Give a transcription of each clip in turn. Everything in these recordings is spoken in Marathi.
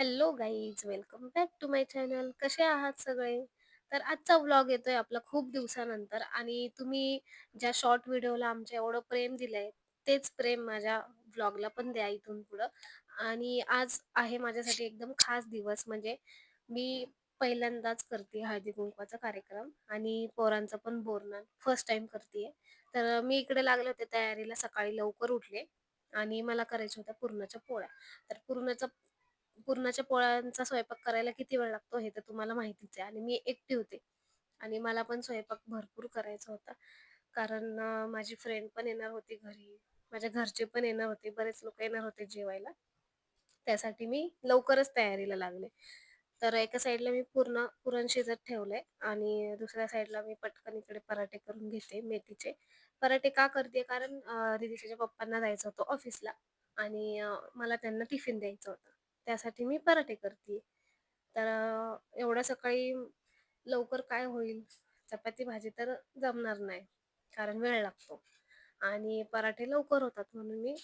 Hello guys, welcome back to my channel. कसे आहात सगळे? तर आजचा व्लॉग येतोय आपला खूप दिवसानंतर आणि तुम्ही ज्या शॉर्ट व्हिडिओला आमच्या एवढं प्रेम दिलंय तेच प्रेम माझ्या व्लॉगला पण द्या इथून पुढं. आणि आज आहे माझ्यासाठी एकदम खास दिवस. म्हणजे मी पहिल्यांदाच करते हळदी कुंकवाचा कार्यक्रम आणि पोरांचा पण बोरनान फर्स्ट टाइम करते. तर मी इकडे लागले होते तयारीला, सकाळी लवकर उठले आणि मला करायच्या होत्या पुरणाच्या पोळ्या. तर पुरणाच्या पोळ्यांचा स्वयंपाक करायला किती वेळ लागतो हे तर तुम्हाला माहितीच आहे. आणि मी एकटी होते आणि मला पण स्वयंपाक भरपूर करायचा होता. कारण माझी फ्रेंड पण येणार होती घरी, माझ्या घरचे पण येणार होते, बरेच लोक येणार होते जेवायला. त्यासाठी मी लवकरच तयारीला लागले. तर एका साईडला मी पुरण शिजत ठेवलंय आणि दुसऱ्या साईडला मी पटकन इकडे पराठे करून घेते मेथीचे. पराठे का करते, कारण रिधिकाच्या पप्पांना जायचं होतं ऑफिसला आणि मला त्यांना टिफिन द्यायचं होतं. त्यासाठी मी पराठे करते. तर एवढ्या सकाळी लवकर काय होईल? चपाती भाजी तर जमणार नाही, कारण वेळ लागतो आणि पराठे लवकर होतात, म्हणून मी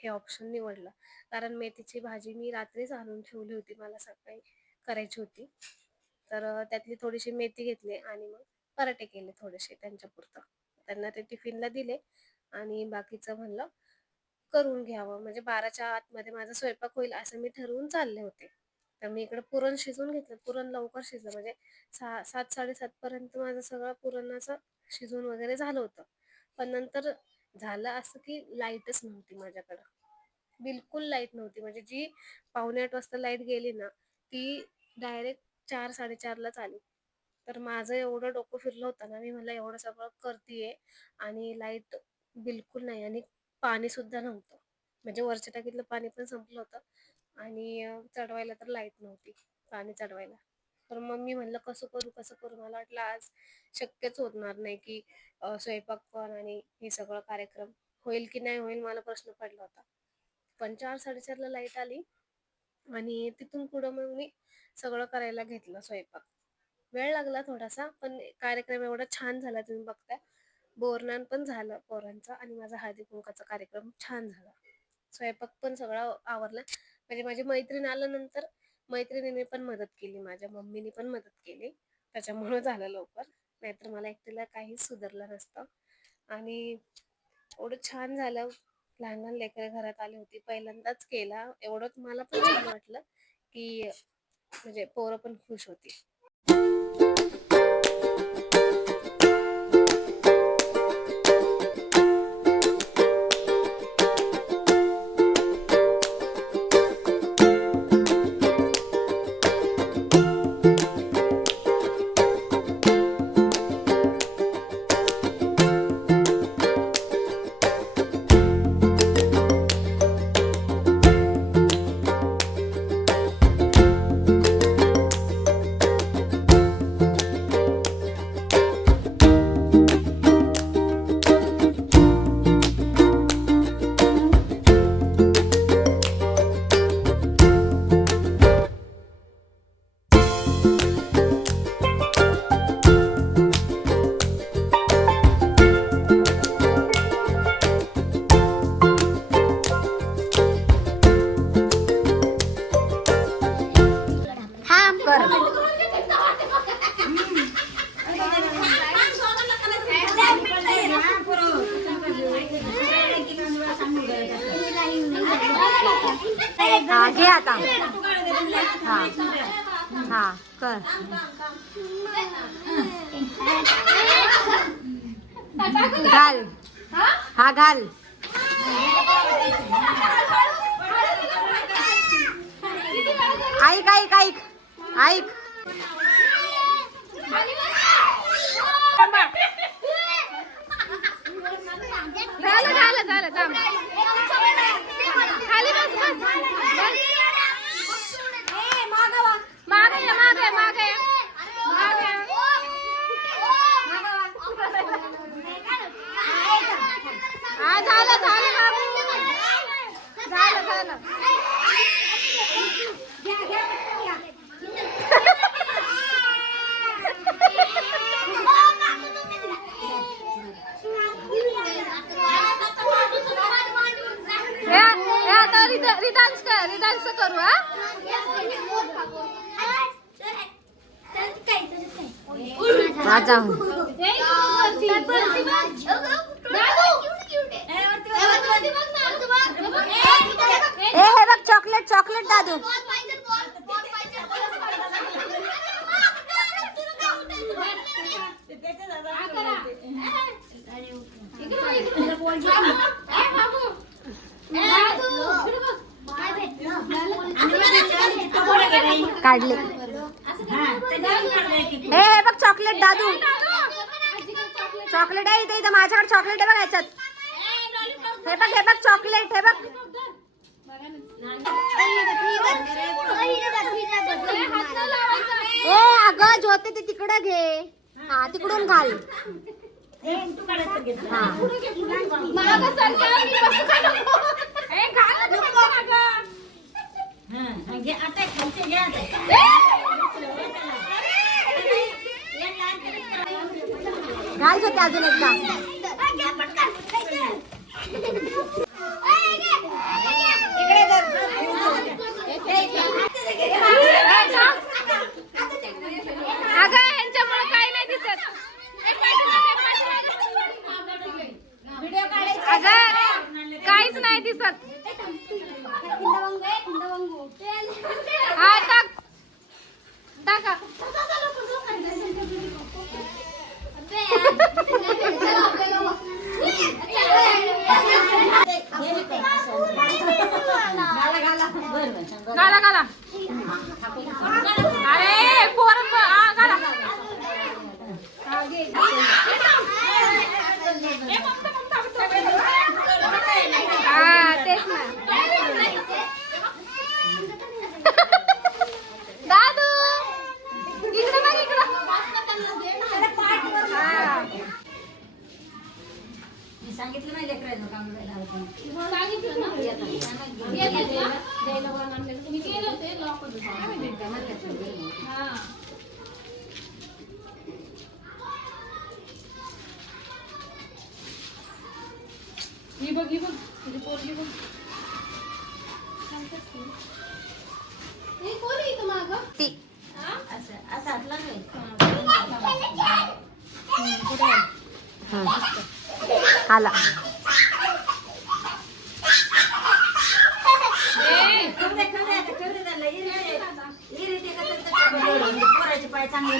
हे ऑप्शन निवडलं. कारण मेथीची भाजी मी रात्रीच आणून ठेवली होती, मला सकाळी करायची होती. तर त्यातली थोडीशी मेथी घेतली आणि मग पराठे केले थोडेसे त्यांच्यापुरतं. त्यांना ते टिफिनला दिले आणि बाकीचं म्हणलं करून घ्यावं, म्हणजे 12च्या आतमध्ये माझा स्वयंपाक होईल असं मी ठरवून चालले होते. तर मी इकडे पुरण शिजवून घेतलं. पुरण लवकर शिजलं, म्हणजे 7-7:30 पर्यंत माझं सगळं पुरणाचं शिजून वगैरे झालं होतं. पण नंतर झालं असं की लाईटच नव्हती माझ्याकडं. बिलकुल लाईट नव्हती. म्हणजे जी 7:45 वाजता लाईट गेली ना, ती डायरेक्ट 4-4:30लाच आली. तर माझं एवढं डोकं फिरलं होतं ना, मी म्हणलं एवढं सगळं करतीये आणि लाईट बिलकुल नाही आणि पाणी सुद्धा नव्हतं. म्हणजे वरच्या टाकीतलं पाणी पण संपलं होतं आणि चढवायला तर लाईट नव्हती पाणी चढवायला. तर मग मी म्हणलं कसं करू, कसं करू? मला वाटलं आज शक्यच होणार नाही की स्वयंपाक पण आणि हे सगळं कार्यक्रम होईल की नाही होईल, मला प्रश्न पडला होता. पण 4-4:30ला लाईट आली आणि तिथून पुढं मग मी सगळं करायला घेतलं स्वयंपाक. वेळ लागला थोडासा, पण कार्यक्रम एवढा छान झाला तुम्ही बघताय. बोरनान पण झालं पोरांचं आणि माझा हळदी-कुंकवाचा कार्यक्रम छान झाला. स्वयंपाक पण सगळा आवरला. म्हणजे माझी मैत्रीण आल्यानंतर मैत्रिणीने पण मदत केली, माझ्या मम्मीने पण मदत केली. त्याच्यामुळं झालं लवकर. नाहीतर मला एकटीला काहीच सुधरलं नसतं. आणि एवढं छान झालं. लहान-लहान लेकरं घरात आली होती. पहिल्यांदाच केला. एवढं मला पण छान वाटलं, की म्हणजे पोरं पण खुश होती. हा घे आता. हा हा कर. घाल. हा घाल. ऐक ऐक ऐक ऐक. झालं थांब. खाली बस बस. मागे ये, मागे मागे हा झालं झालं बाबू. झालं झालं. रिदांश करू. हा राजा ए हे बघ चॉकलेट चॉकलेट दादू काढले हे बघ चॉकलेट दादू चॉकलेट आहे इथे इथं माझ्याकडे चॉकलेट आहे बघ याच्यात हे बघ चॉकलेट हे बघ ए अगं ज्योती ते तिकडे घे हा तिकडून घाल हा घाल ज्योती अजून एकदा अगं यांच्यामुळे काही नाही दिसत. अगं काहीच नाही दिसत. हा टाक टाका. गाला गाला अरे पोरं गाला तेच ना दादू इकडे बघ इकडं सांगितलं नाही लेकरांना काम सांगितलं ना मी केलं होते लॉक ही बघ तुझी पोरगी बघ. कोण आहे इथं मागं? ती असं हातला नाही. आला पाय चांगले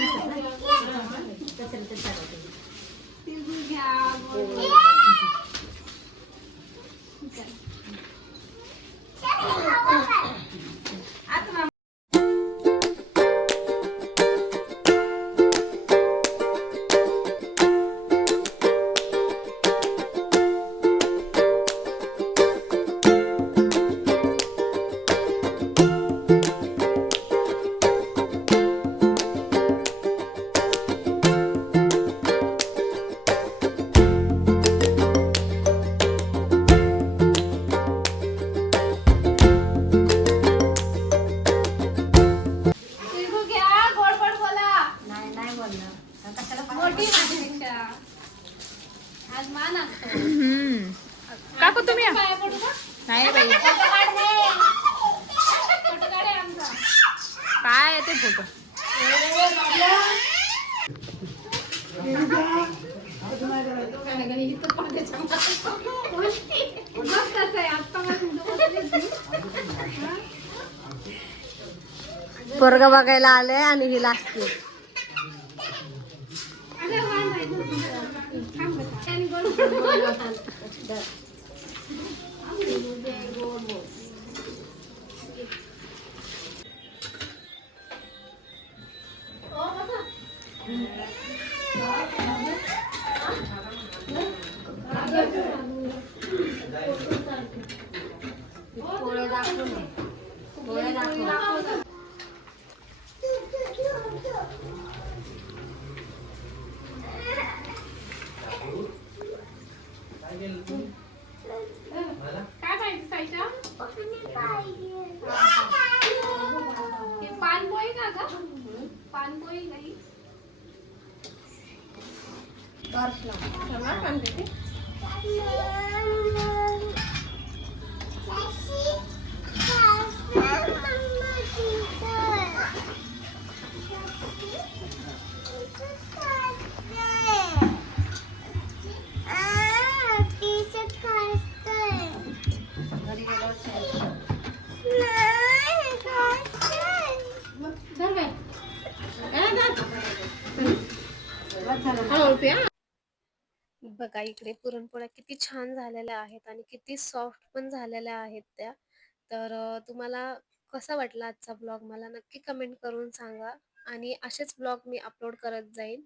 काकू तुम्ही नाही बाई काय ते फोटो पोरग बघायला आले आणि ही लागते काय पाहिजे साईच्या पानपोळी का ग पानपोळी नाही बघा इकडे पुरणपोळ्या किती छान झालेल्या आहेत आणि किती सॉफ्ट पण झालेल्या आहेत त्या. तर तुम्हाला कसा वाटला आजचा ब्लॉग मला नक्की कमेंट करून सांगा आणि असेच ब्लॉग मी अपलोड करत जाईन.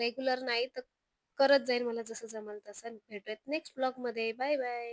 रेग्युलर नाही तर करत जाईन मला जसं जमेल तसं. भेटूयात नेक्स्ट ब्लॉगमध्ये. Bye bye.